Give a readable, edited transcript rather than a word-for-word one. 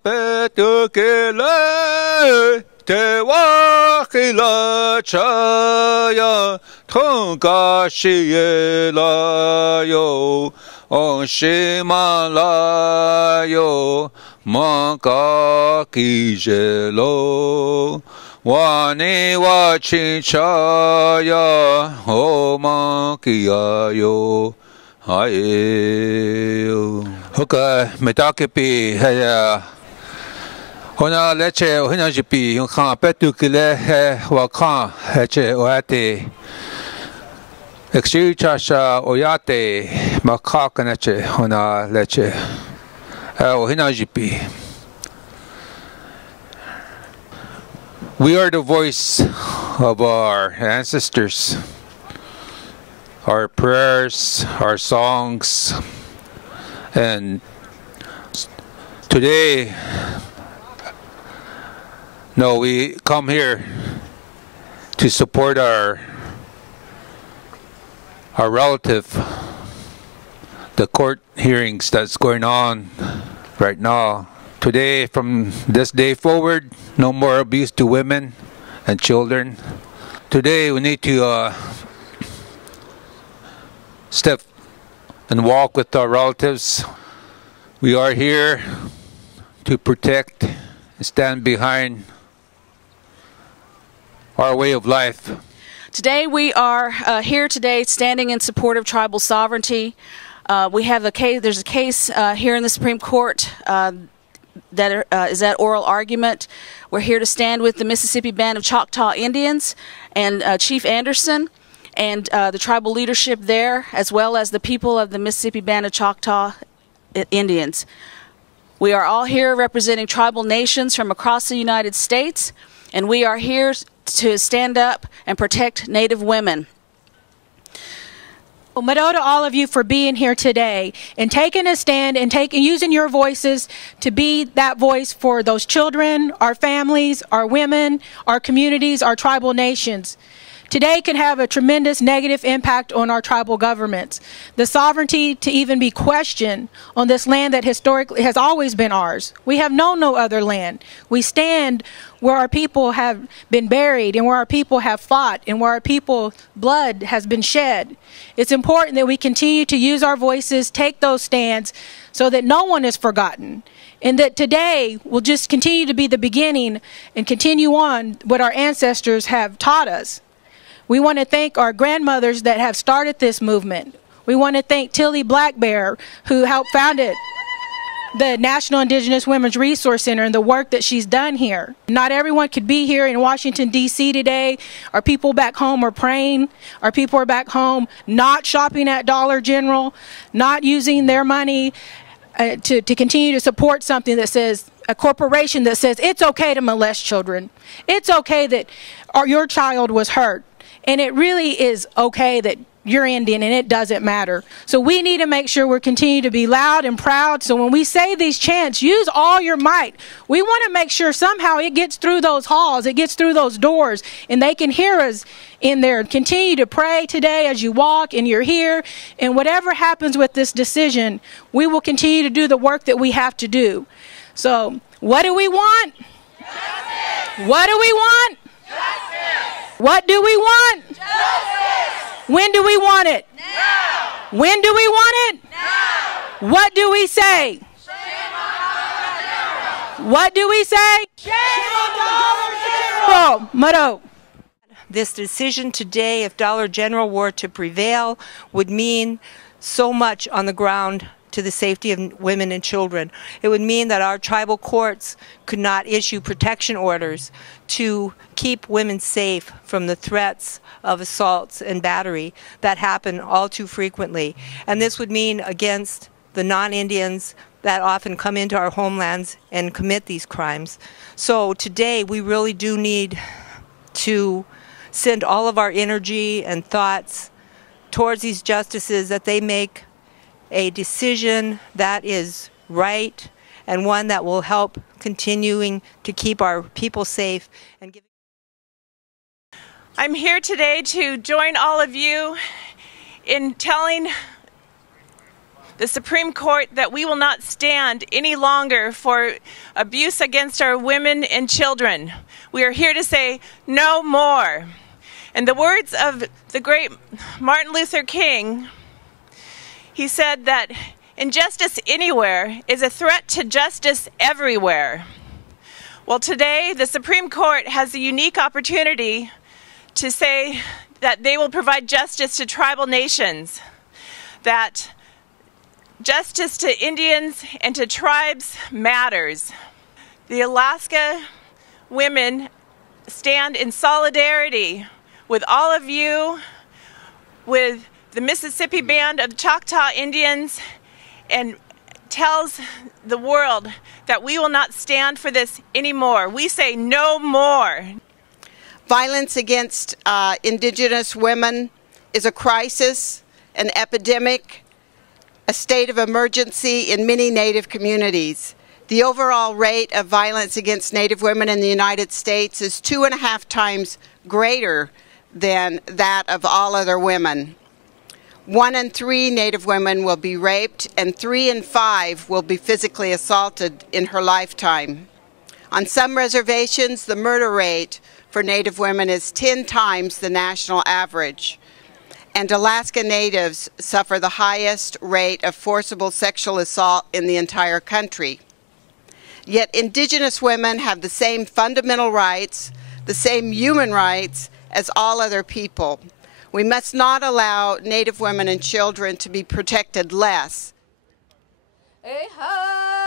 petukile te wakila chaya tonga shiela yo on shimala yo manka kijelo wani wa chinchaya o mankia yo hayo hoka metakepi haya hona leche hona jipi yon khan petukile he wa khan heche oate exchasha oyate makakanache hona leche hona jipi. We are the voice of our ancestors, our prayers, our songs, and today, we come here to support our relative, the court hearings that's going on right now. Today, from this day forward, no more abuse to women and children. Today, we need to step and walk with our relatives. We are here to protect and stand behind our way of life. Today, we are here today standing in support of tribal sovereignty. We have a case. There's a case here in the Supreme Court that is at oral argument. We're here to stand with the Mississippi Band of Choctaw Indians and Chief Anderson and the tribal leadership there, as well as the people of the Mississippi Band of Choctaw Indians. We are all here representing tribal nations from across the United States, and we are here to stand up and protect Native women. Well, Mado to all of you for being here today and taking a stand and using your voices to be that voice for those children, our families, our women, our communities, our tribal nations. Today can have a tremendous negative impact on our tribal governments. The sovereignty to even be questioned on this land that historically has always been ours. We have known no other land. We stand where our people have been buried and where our people have fought and where our people's blood has been shed. It's important that we continue to use our voices, take those stands so that no one is forgotten. And that today will just continue to be the beginning and continue on what our ancestors have taught us. We want to thank our grandmothers that have started this movement. We want to thank Tilly Blackbear, who helped found it, the National Indigenous Women's Resource Center, and the work that she's done here. Not everyone could be here in Washington, D.C. today. Our people back home are praying. Our people are back home not shopping at Dollar General, not using their money to continue to support something that says, a corporation that says it's okay to molest children. It's okay that your child was hurt. And it really is okay that you're Indian and it doesn't matter. So we need to make sure we're continuing to be loud and proud. So when we say these chants, use all your might. We want to make sure somehow it gets through those halls, it gets through those doors, and they can hear us in there. Continue to pray today as you walk and you're here. And whatever happens with this decision, we will continue to do the work that we have to do. So what do we want? Justice. What do we want? Justice. What do we want? Justice. When do we want it? Now. When do we want it? Now. What do we say? Shame on Dollar General. What do we say? Shame on Dollar General. Mado. This decision today, if Dollar General were to prevail, would mean so much on the ground to the safety of women and children. It would mean that our tribal courts could not issue protection orders to keep women safe from the threats of assaults and battery that happen all too frequently. And this would mean against the non-Indians that often come into our homelands and commit these crimes. So today we really do need to send all of our energy and thoughts towards these justices, that they make a decision that is right and one that will help continuing to keep our people safe. And I'm here today to join all of you in telling the Supreme Court that we will not stand any longer for abuse against our women and children. We are here to say no more. In the words of the great Martin Luther King, he said that injustice anywhere is a threat to justice everywhere. Well, today the Supreme Court has a unique opportunity to say that they will provide justice to tribal nations, that justice to Indians and to tribes matters. The Alaska women stand in solidarity with all of you, with the Mississippi Band of the Choctaw Indians, and tells the world that we will not stand for this anymore. We say no more. Violence against Indigenous women is a crisis, an epidemic, a state of emergency in many Native communities. The overall rate of violence against Native women in the United States is 2.5 times greater than that of all other women. 1 in 3 Native women will be raped, and 3 in 5 will be physically assaulted in her lifetime. On some reservations, the murder rate for Native women is 10 times the national average. And Alaska Natives suffer the highest rate of forcible sexual assault in the entire country. Yet Indigenous women have the same fundamental rights, the same human rights as all other people. We must not allow Native women and children to be protected less. Hey,